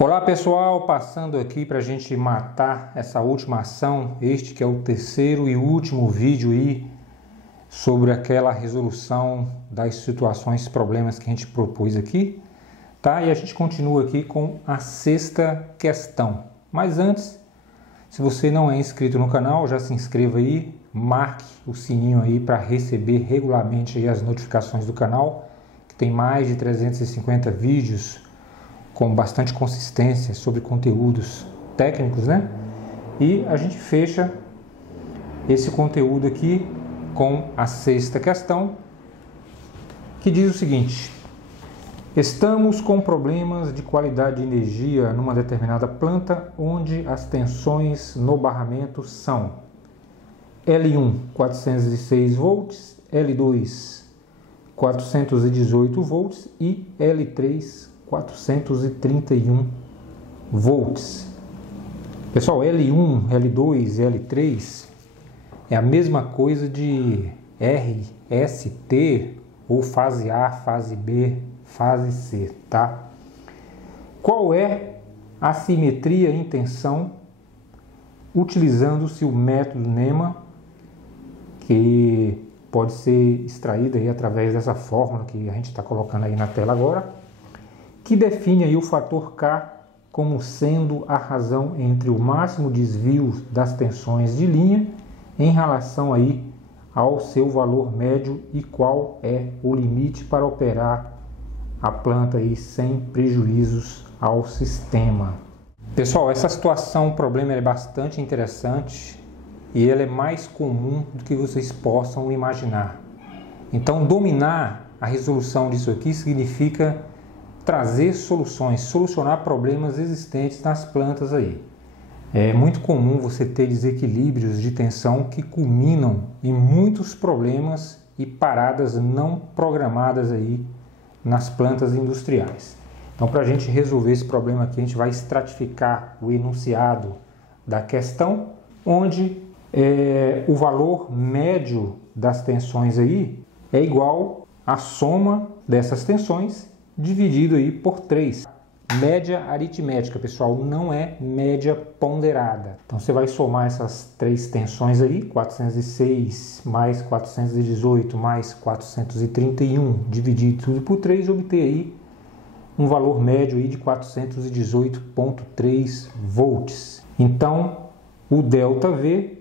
Olá pessoal, passando aqui para a gente matar essa última ação, este que é o terceiro e último vídeo aí sobre aquela resolução das situações, problemas que a gente propôs aqui, tá? E a gente continua aqui com a sexta questão. Mas antes, se você não é inscrito no canal, já se inscreva aí, marque o sininho aí para receber regularmente aí as notificações do canal, que tem mais de 350 vídeos com bastante consistência sobre conteúdos técnicos, né? E a gente fecha esse conteúdo aqui com a sexta questão, que diz o seguinte: estamos com problemas de qualidade de energia numa determinada planta, onde as tensões no barramento são L1 406 volts, L2 418 volts e L3 431 volts. Pessoal, L1, L2 e L3 é a mesma coisa de R, S, T ou fase A, fase B, fase C, tá? Qual é a simetria em tensão utilizando-se o método NEMA, que pode ser extraído aí através dessa fórmula que a gente está colocando aí na tela agora, que define aí o fator K como sendo a razão entre o máximo desvio das tensões de linha em relação aí ao seu valor médio e qual é o limite para operar a planta aí sem prejuízos ao sistema. Pessoal, essa situação, o problema é bastante interessante e ela é mais comum do que vocês possam imaginar. Então, dominar a resolução disso aqui significa trazer soluções, solucionar problemas existentes nas plantas aí. É muito comum você ter desequilíbrios de tensão que culminam em muitos problemas e paradas não programadas aí nas plantas industriais. Então, para a gente resolver esse problema aqui, a gente vai estratificar o enunciado da questão, onde o valor médio das tensões aí é igual à soma dessas tensões dividido aí por 3. Média aritmética, pessoal, não é média ponderada. Então você vai somar essas três tensões aí, 406 mais 418 mais 431, dividir tudo por 3, obter aí um valor médio aí de 418,3 volts. Então o ΔV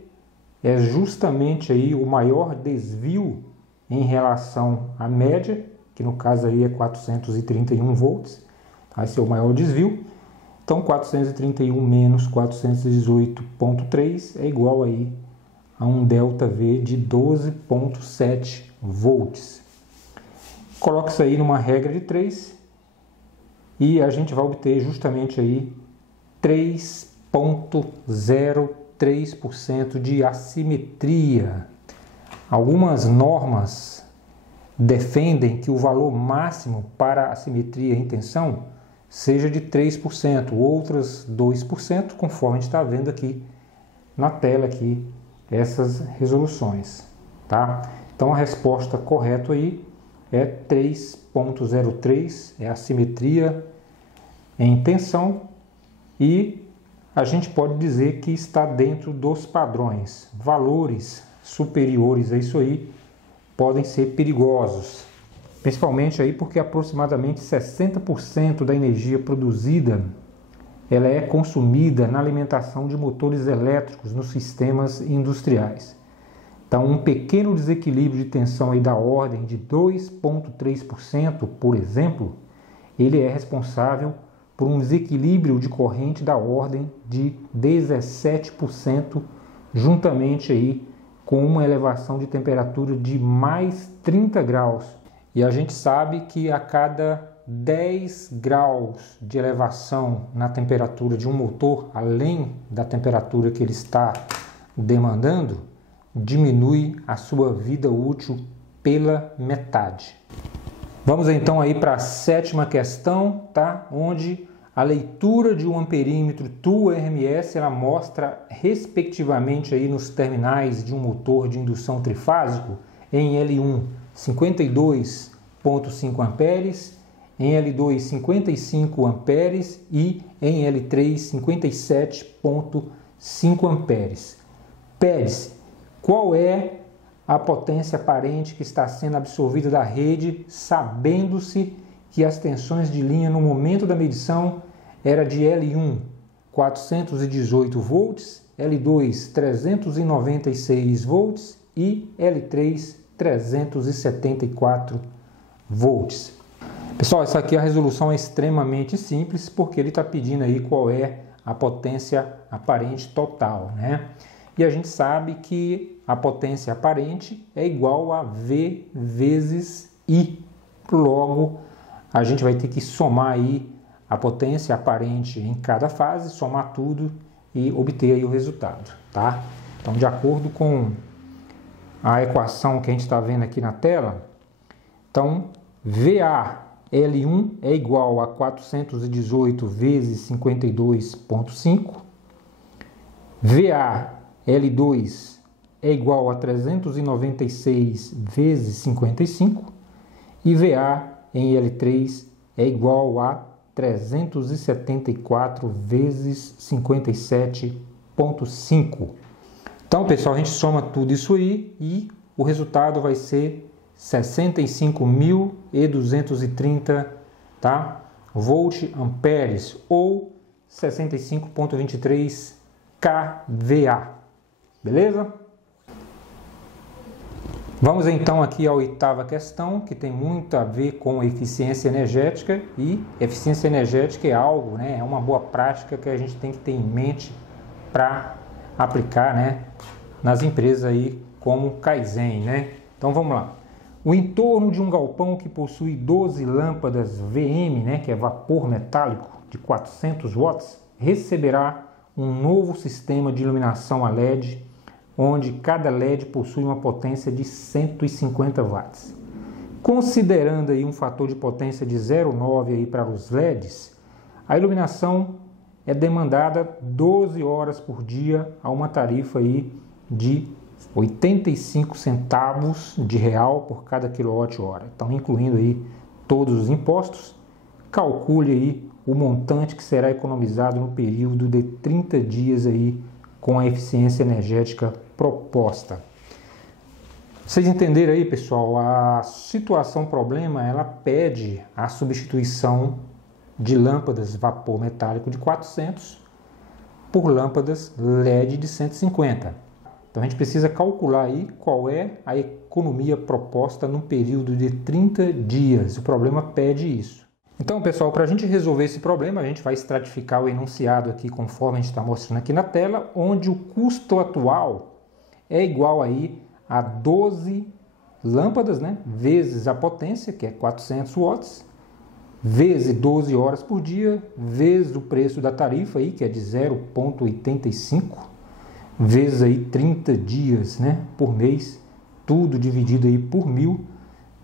é justamente aí o maior desvio em relação à média, que no caso aí é 431 volts, tá? Esse é o maior desvio. Então 431 menos 418,3 é igual aí a um ΔV de 12,7 volts. Coloque isso aí numa regra de 3 e a gente vai obter justamente aí 3,03% de assimetria. Algumas normas defendem que o valor máximo para a simetria em tensão seja de 3%, outras 2%, conforme a gente está vendo aqui na tela aqui, essas resoluções, tá? Então a resposta correta aí é 3,03, é a simetria em tensão, e a gente pode dizer que está dentro dos padrões. Valores superiores a isso aí podem ser perigosos, principalmente aí porque aproximadamente 60% da energia produzida ela é consumida na alimentação de motores elétricos nos sistemas industriais. Então, um pequeno desequilíbrio de tensão aí da ordem de 2,3%, por exemplo, ele é responsável por um desequilíbrio de corrente da ordem de 17%, juntamente aí com uma elevação de temperatura de mais 30 graus. E a gente sabe que a cada 10 graus de elevação na temperatura de um motor, além da temperatura que ele está demandando, diminui a sua vida útil pela metade. Vamos então aí para a sétima questão, tá? Onde a leitura de um amperímetro TU-RMS ela mostra respectivamente aí nos terminais de um motor de indução trifásico em L1 52,5 amperes em L2 55 amperes e em L3 57,5 amperes. Pede-se qual é a potência aparente que está sendo absorvida da rede, sabendo-se que as tensões de linha no momento da medição era de L1 418 volts, L2 396 volts e L3 374 volts. Pessoal, essa aqui a resolução é extremamente simples porque ele está pedindo aí qual é a potência aparente total, né? E a gente sabe que a potência aparente é igual a V vezes I. Logo, a gente vai ter que somar aí a potência aparente em cada fase, somar tudo e obter aí o resultado, tá? Então, de acordo com a equação que a gente está vendo aqui na tela, então, VA L1 é igual a 418 vezes 52,5, VA L2 é igual a 396 vezes 55 e VA em L3 é igual a 374 vezes 57,5. Então, pessoal, a gente soma tudo isso aí e o resultado vai ser 65.230, tá? Volt amperes ou 65,23 kVA. Beleza? Vamos então aqui à oitava questão, que tem muito a ver com eficiência energética, e eficiência energética é algo, né, é uma boa prática que a gente tem que ter em mente para aplicar, né, nas empresas aí como Kaizen, né? Então vamos lá. O entorno de um galpão que possui 12 lâmpadas VM, né, que é vapor metálico de 400 watts, receberá um novo sistema de iluminação a LED, onde cada LED possui uma potência de 150 watts. Considerando aí um fator de potência de 0,9 aí para os LEDs, a iluminação é demandada 12 horas por dia a uma tarifa aí de 85 centavos de real por cada quilowatt-hora. Então, incluindo aí todos os impostos, calcule aí o montante que será economizado no período de 30 dias aí com a eficiência energética proposta. Vocês entenderam aí, pessoal? A situação problema, ela pede a substituição de lâmpadas vapor metálico de 400 por lâmpadas LED de 150. Então a gente precisa calcular aí qual é a economia proposta num período de 30 dias. O problema pede isso. Então, pessoal, para a gente resolver esse problema, a gente vai estratificar o enunciado aqui conforme a gente está mostrando aqui na tela, onde o custo atual é igual aí a 12 lâmpadas, né, vezes a potência, que é 400 watts, vezes 12 horas por dia, vezes o preço da tarifa, aí, que é de 0,85, vezes aí 30 dias, né, por mês, tudo dividido aí por 1.000,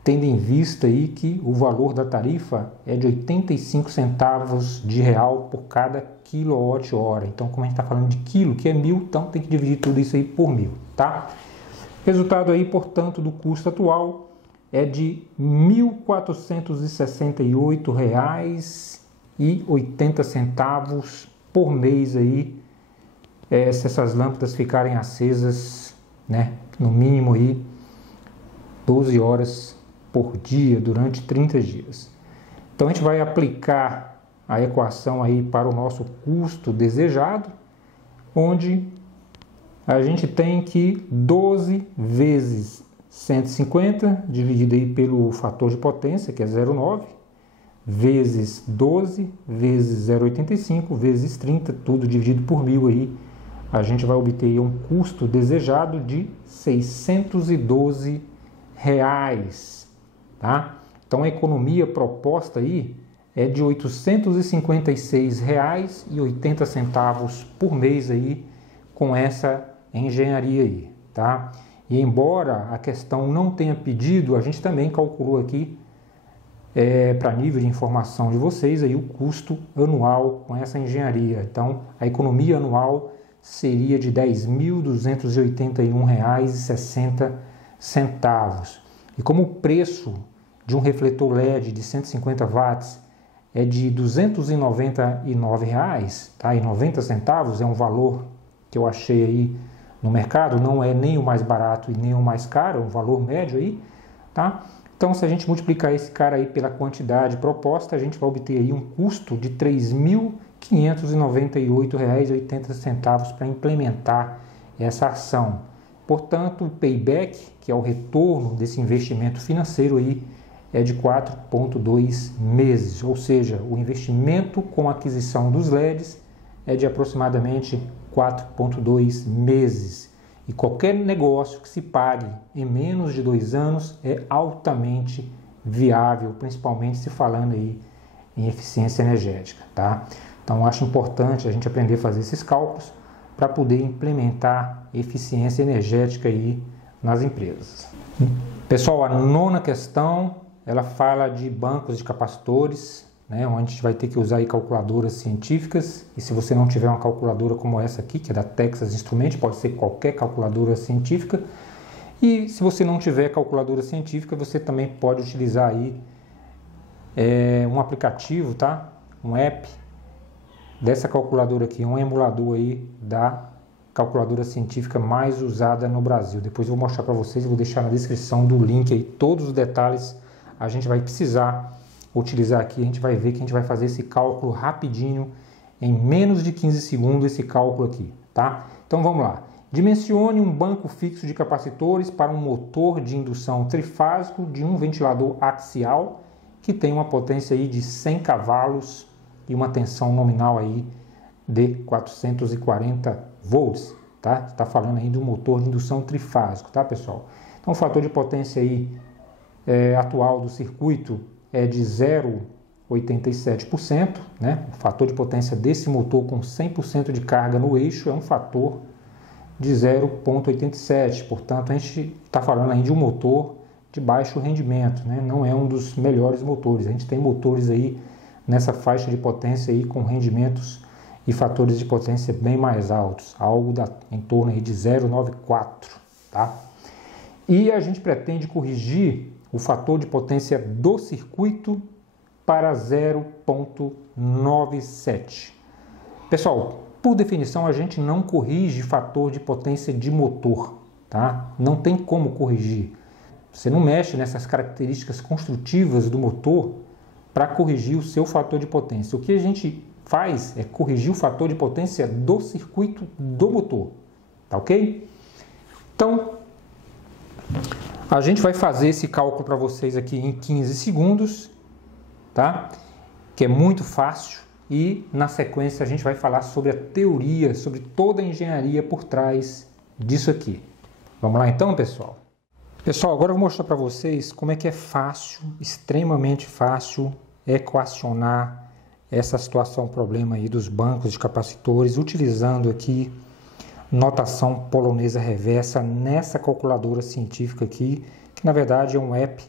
tendo em vista aí que o valor da tarifa é de 85 centavos de real por cada quilowatt-hora. Então, como a gente está falando de quilo, que é 1.000, então tem que dividir tudo isso aí por 1.000, tá? Resultado aí, portanto, do custo atual é de R$ 1.468,80 por mês aí, se essas lâmpadas ficarem acesas, né, no mínimo aí 12 horas por dia durante 30 dias. Então a gente vai aplicar a equação aí para o nosso custo desejado, onde a gente tem que 12 vezes 150 dividido aí pelo fator de potência, que é 0,9, vezes 12 vezes 0,85 vezes 30, tudo dividido por 1.000 aí, a gente vai obter aí um custo desejado de R$ 612, tá? Então a economia proposta aí é de R$ 856,80 por mês aí com essa engenharia aí, tá? E embora a questão não tenha pedido, a gente também calculou aqui para nível de informação de vocês aí o custo anual com essa engenharia. Então a economia anual seria de R$ 10.281,60. E como o preço de um refletor LED de 150 watts é de R$ 299,90, tá? E 90 centavos é um valor que eu achei aí no mercado, não é nem o mais barato e nem o mais caro, é um valor médio aí, tá? Então, se a gente multiplicar esse cara aí pela quantidade proposta, a gente vai obter aí um custo de R$ 3.598,80 para implementar essa ação. Portanto, o payback, que é o retorno desse investimento financeiro aí, é de 4,2 meses, ou seja, o investimento com a aquisição dos LEDs é de aproximadamente 4,2 meses. E qualquer negócio que se pague em menos de 2 anos é altamente viável, principalmente se falando aí em eficiência energética, tá? Então, acho importante a gente aprender a fazer esses cálculos para poder implementar eficiência energética aí nas empresas. Pessoal, a nona questão, ela fala de bancos de capacitores, né, onde a gente vai ter que usar aí calculadoras científicas, e se você não tiver uma calculadora como essa aqui, que é da Texas Instruments, pode ser qualquer calculadora científica, e se você não tiver calculadora científica, você também pode utilizar aí um aplicativo, tá? Um app dessa calculadora aqui, um emulador aí da calculadora científica mais usada no Brasil. Depois eu vou mostrar para vocês, vou deixar na descrição do link aí todos os detalhes. A gente vai precisar utilizar aqui, a gente vai ver que a gente vai fazer esse cálculo rapidinho, em menos de 15 segundos esse cálculo aqui, tá? Então vamos lá. Dimensione um banco fixo de capacitores para um motor de indução trifásico de um ventilador axial que tem uma potência aí de 100 cavalos e uma tensão nominal aí de 440 volts, tá? Está falando aí do motor de indução trifásico, tá, pessoal? Então o fator de potência aí atual do circuito é de 0,87%, né? O fator de potência desse motor com 100% de carga no eixo é um fator de 0,87. Portanto, a gente está falando aí de um motor de baixo rendimento, né? Não é um dos melhores motores. A gente tem motores aí nessa faixa de potência aí com rendimentos e fatores de potência bem mais altos, algo em torno aí de 0,94, tá? E a gente pretende corrigir o fator de potência do circuito para 0,97. Pessoal, por definição, a gente não corrige fator de potência de motor, tá? Não tem como corrigir. Você não mexe nessas características construtivas do motor para corrigir o seu fator de potência. O que a gente faz é corrigir o fator de potência do circuito do motor, tá ok? Então, a gente vai fazer esse cálculo para vocês aqui em 15 segundos, tá? Que é muito fácil, e na sequência a gente vai falar sobre a teoria, sobre toda a engenharia por trás disso aqui. Vamos lá então, pessoal? Pessoal, agora eu vou mostrar para vocês como é que é fácil, extremamente fácil, equacionar essa situação, problema aí dos bancos de capacitores, utilizando aqui notação polonesa reversa nessa calculadora científica aqui, que na verdade é um app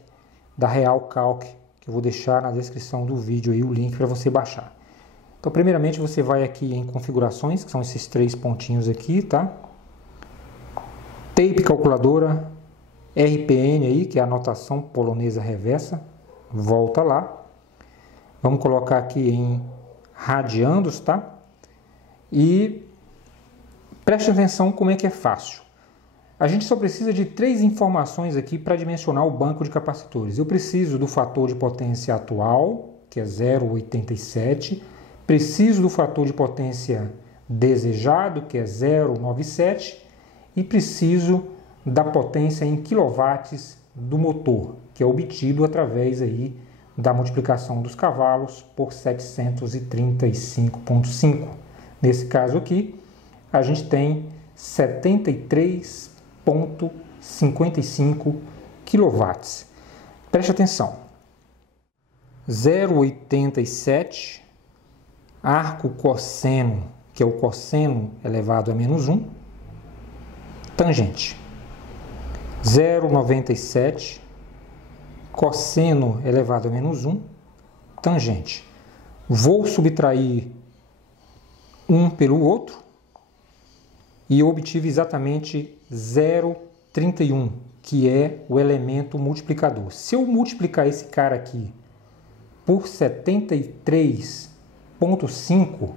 da Real Calc, que eu vou deixar na descrição do vídeo aí o link para você baixar. Então, primeiramente você vai aqui em configurações, que são esses 3 pontinhos aqui, tá? Tape calculadora, RPN aí, que é a notação polonesa reversa, volta lá. Vamos colocar aqui em radiandos, tá? E preste atenção como é que é fácil. A gente só precisa de 3 informações aqui para dimensionar o banco de capacitores. Eu preciso do fator de potência atual, que é 0,87. Preciso do fator de potência desejado, que é 0,97. E preciso da potência em quilowatts do motor, que é obtido através aí da multiplicação dos cavalos por 735,5. Nesse caso aqui, a gente tem 73,55 kW. Preste atenção. 0,87, arco cosseno, que é o cosseno elevado a menos 1, tangente. 0,97, cosseno elevado a menos 1, tangente. Vou subtrair um pelo outro e obtive exatamente 0,31, que é o elemento multiplicador. Se eu multiplicar esse cara aqui por 73,5,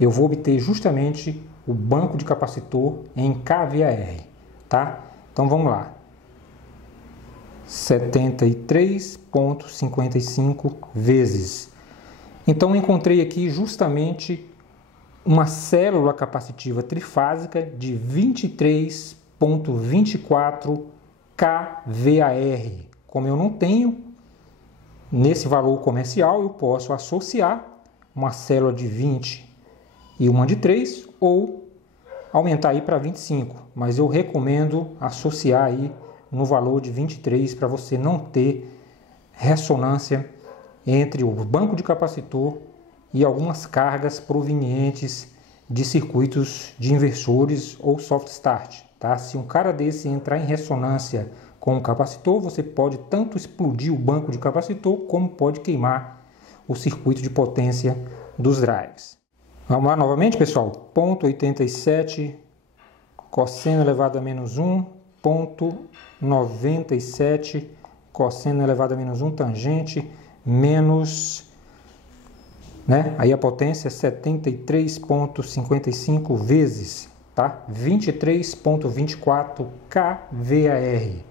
eu vou obter justamente o banco de capacitor em kVAR, tá? Então vamos lá. 73,55 vezes. Então encontrei aqui justamente uma célula capacitiva trifásica de 23,24 kVAR. Como eu não tenho nesse valor comercial, eu posso associar uma célula de 20 e uma de 3 ou aumentar aí para 25, mas eu recomendo associar aí no valor de 23 para você não ter ressonância entre o banco de capacitor e algumas cargas provenientes de circuitos de inversores ou soft start, tá? Se um cara desse entrar em ressonância com o capacitor, você pode tanto explodir o banco de capacitor como pode queimar o circuito de potência dos drives. Vamos lá novamente, pessoal. Ponto 87 cosseno elevado a menos 1, ponto 97 cosseno elevado a menos 1 tangente menos, né? Aí a potência é 73,55 vezes, tá? 23,24 kVAR.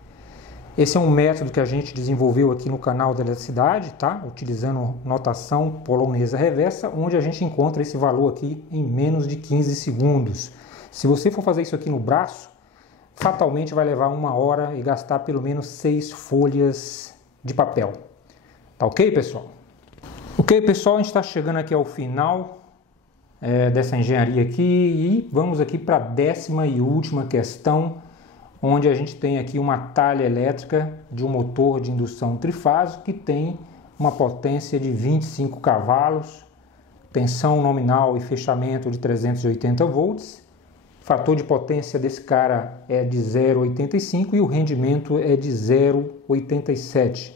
Esse é um método que a gente desenvolveu aqui no canal da eletricidade, tá? Utilizando notação polonesa reversa, onde a gente encontra esse valor aqui em menos de 15 segundos. Se você for fazer isso aqui no braço, fatalmente vai levar 1 hora e gastar pelo menos 6 folhas de papel. Tá ok, pessoal? Ok, pessoal, a gente está chegando aqui ao final dessa engenharia aqui e vamos aqui para a 10ª e última questão, onde a gente tem aqui uma talha elétrica de um motor de indução trifásico que tem uma potência de 25 cavalos, tensão nominal e fechamento de 380 volts, fator de potência desse cara é de 0,85 e o rendimento é de 0,87.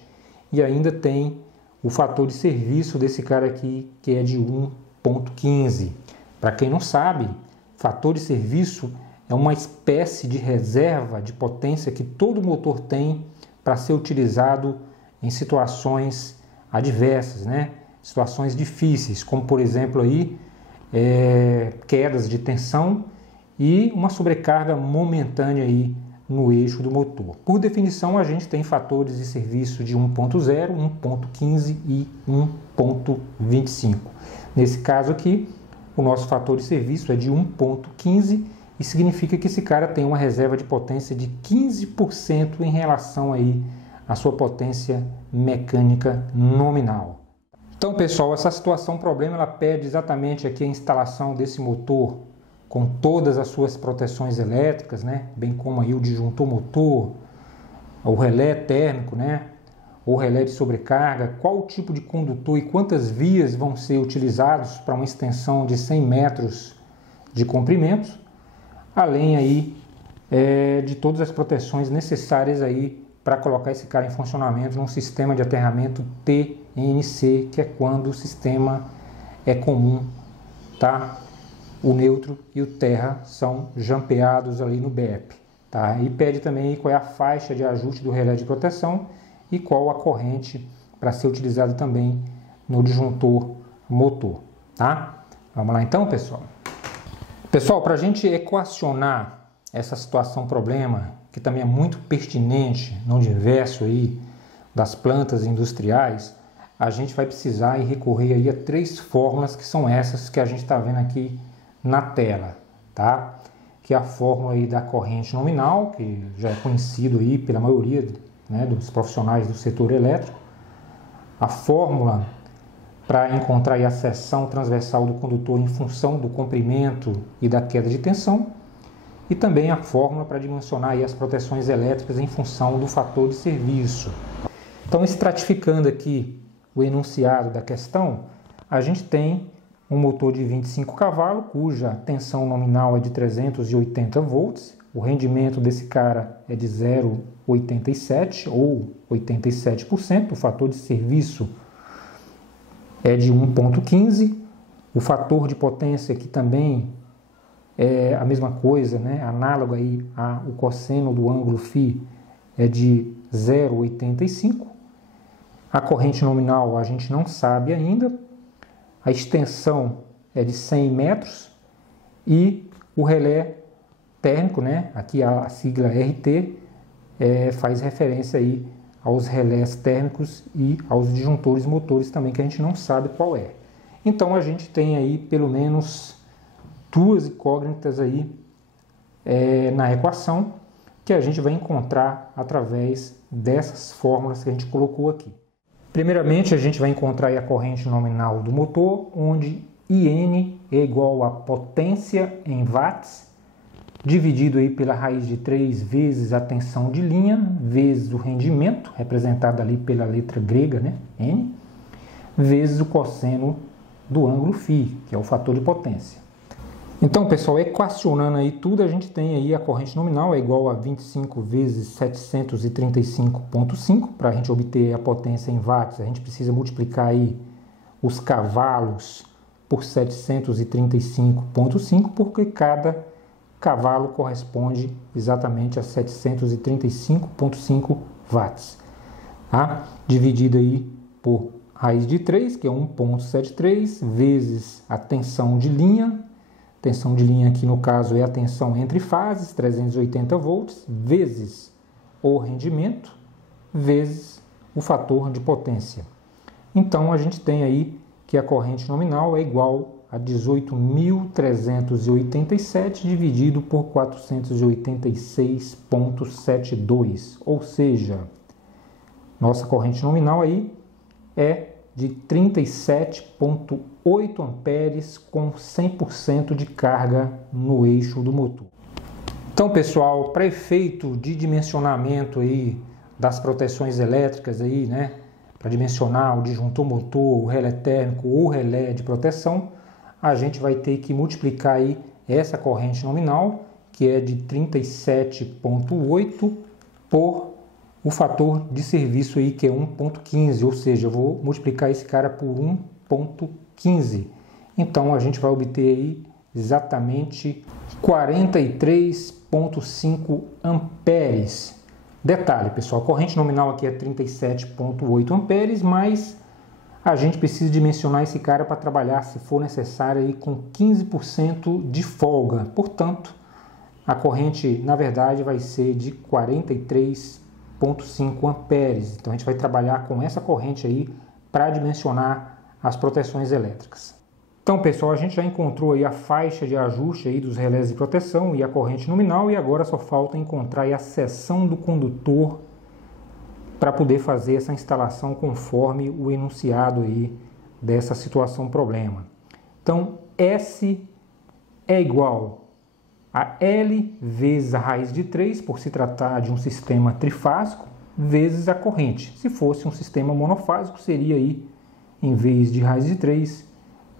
E ainda tem o fator de serviço desse cara aqui, que é de 1,15. Para quem não sabe, fator de serviço é uma espécie de reserva de potência que todo motor tem para ser utilizado em situações adversas, né? Situações difíceis, como por exemplo aí, quedas de tensão e uma sobrecarga momentânea aí no eixo do motor. Por definição, a gente tem fatores de serviço de 1.0, 1.15 e 1.25. Nesse caso aqui, o nosso fator de serviço é de 1.15 e significa que esse cara tem uma reserva de potência de 15% em relação aí à sua potência mecânica nominal. Então, pessoal, essa situação problema ela pede exatamente aqui a instalação desse motor com todas as suas proteções elétricas, né? Bem como aí o disjuntor motor, o relé térmico, né? O relé de sobrecarga, qual tipo de condutor e quantas vias vão ser utilizados para uma extensão de 100 metros de comprimento, além aí de todas as proteções necessárias aí para colocar esse cara em funcionamento num sistema de aterramento TNC, que é quando o sistema é comum, tá? O neutro e o terra são jampeados ali no BEP, tá? E pede também qual é a faixa de ajuste do relé de proteção e qual a corrente para ser utilizado também no disjuntor motor, tá? Vamos lá então, pessoal? Pessoal, para a gente equacionar essa situação problema, que também é muito pertinente no universo aí das plantas industriais, a gente vai precisar recorrer aí a 3 fórmulas que são essas que a gente está vendo aqui na tela, tá? Que é a fórmula aí da corrente nominal, que já é conhecido aí pela maioria, né, dos profissionais do setor elétrico, a fórmula para encontrar aí a seção transversal do condutor em função do comprimento e da queda de tensão, e também a fórmula para dimensionar aí as proteções elétricas em função do fator de serviço. Então, estratificando aqui o enunciado da questão, a gente tem um motor de 25 cavalos, cuja tensão nominal é de 380 volts, o rendimento desse cara é de 0,87 ou 87%, o fator de serviço é de 1,15, o fator de potência que também é a mesma coisa, né? Análogo aí ao cosseno do ângulo φ é de 0,85. A corrente nominal a gente não sabe ainda. A extensão é de 100 metros. E o relé térmico, né? Aqui a sigla RT, faz referência aí aos relés térmicos e aos disjuntores motores também, que a gente não sabe qual é. Então a gente tem aí pelo menos duas incógnitas aí na equação, que a gente vai encontrar através dessas fórmulas que a gente colocou aqui. Primeiramente, a gente vai encontrar aí a corrente nominal do motor, onde IN é igual a potência em watts, dividido aí pela raiz de 3 vezes a tensão de linha, vezes o rendimento, representado ali pela letra grega, né, N, vezes o cosseno do ângulo φ, que é o fator de potência. Então, pessoal, equacionando aí tudo, a gente tem aí a corrente nominal é igual a 25 vezes 735,5. Para a gente obter a potência em watts, a gente precisa multiplicar aí os cavalos por 735,5, porque cada cavalo corresponde exatamente a 735,5 watts. Tá? Dividido aí por raiz de 3, que é 1,73, vezes a tensão de linha. Tensão de linha aqui no caso é a tensão entre fases, 380 volts, vezes o rendimento, vezes o fator de potência. Então a gente tem aí que a corrente nominal é igual a 18.387 dividido por 486,72, ou seja, nossa corrente nominal aí é de 37,8 amperes com 100% de carga no eixo do motor. Então, pessoal, para efeito de dimensionamento aí das proteções elétricas aí, né, para dimensionar o disjuntor motor, o relé térmico ou o relé de proteção, a gente vai ter que multiplicar aí essa corrente nominal, que é de 37,8 por o fator de serviço aí, que é 1,15, ou seja, eu vou multiplicar esse cara por 1,15. Então a gente vai obter aí exatamente 43,5 amperes. Detalhe, pessoal, a corrente nominal aqui é 37,8 amperes, mas a gente precisa dimensionar esse cara para trabalhar, se for necessário, aí, com 15% de folga. Portanto, a corrente, na verdade, vai ser de 43,5 amperes. Então a gente vai trabalhar com essa corrente aí para dimensionar as proteções elétricas. Então, pessoal, a gente já encontrou aí a faixa de ajuste aí dos relés de proteção e a corrente nominal, e agora só falta encontrar aí a seção do condutor para poder fazer essa instalação conforme o enunciado aí dessa situação problema. Então, S é igual a L vezes a raiz de 3, por se tratar de um sistema trifásico, vezes a corrente. Se fosse um sistema monofásico, seria aí, em vez de raiz de 3,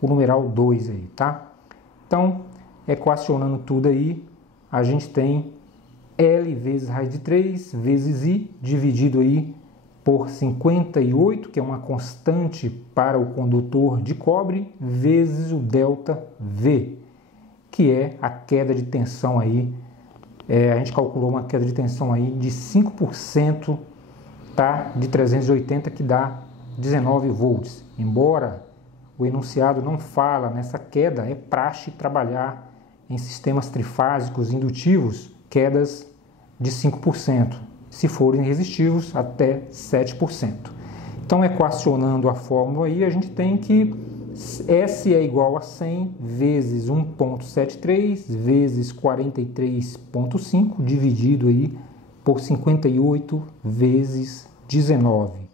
o numeral 2 aí, tá? Então, equacionando tudo aí, a gente tem L vezes raiz de 3 vezes I, dividido aí por 58, que é uma constante para o condutor de cobre, vezes o delta V, que é a queda de tensão aí. A gente calculou uma queda de tensão aí de 5%, tá? De 380, que dá 19 volts. Embora o enunciado não fala nessa queda, é praxe trabalhar em sistemas trifásicos indutivos quedas de 5%, se forem resistivos até 7%. Então, equacionando a fórmula aí, a gente tem que S é igual a 100 vezes 1,73 vezes 43,5 dividido aí por 58 vezes 19.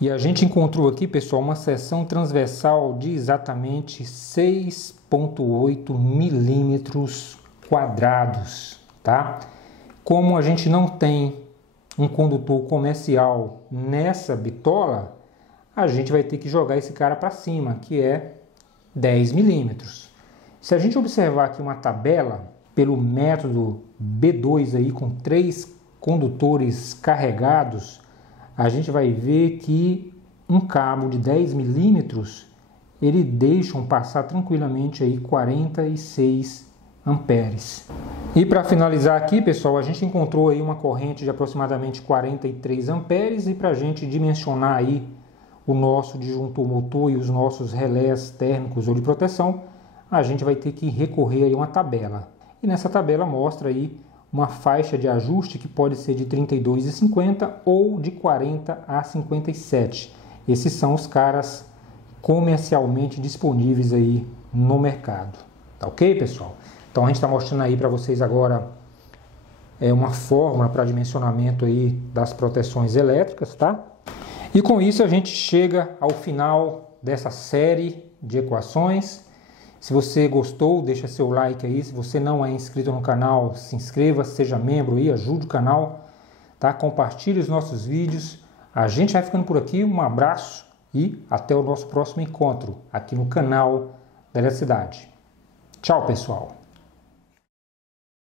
E a gente encontrou aqui, pessoal, uma seção transversal de exatamente 6,8 milímetros quadrados, tá? Como a gente não tem um condutor comercial nessa bitola, a gente vai ter que jogar esse cara para cima, que é 10 milímetros. Se a gente observar aqui uma tabela pelo método B2 aí com 3 condutores carregados, a gente vai ver que um cabo de 10 milímetros ele deixa passar tranquilamente aí 46 amperes. E para finalizar aqui, pessoal, a gente encontrou aí uma corrente de aproximadamente 43 amperes, e para a gente dimensionar aí o nosso disjuntor motor e os nossos relés térmicos ou de proteção, a gente vai ter que recorrer aí a uma tabela. E nessa tabela mostra aí uma faixa de ajuste que pode ser de 32,50 ou de 40 a 57. Esses são os caras comercialmente disponíveis aí no mercado. Tá ok, pessoal? Então a gente está mostrando aí para vocês agora uma fórmula para dimensionamento aí das proteções elétricas, tá? E com isso a gente chega ao final dessa série de equações. Se você gostou, deixa seu like aí. Se você não é inscrito no canal, se inscreva, seja membro e ajude o canal, tá? Compartilhe os nossos vídeos. A gente vai ficando por aqui. Um abraço e até o nosso próximo encontro aqui no canal da Eletricidade. Tchau, pessoal!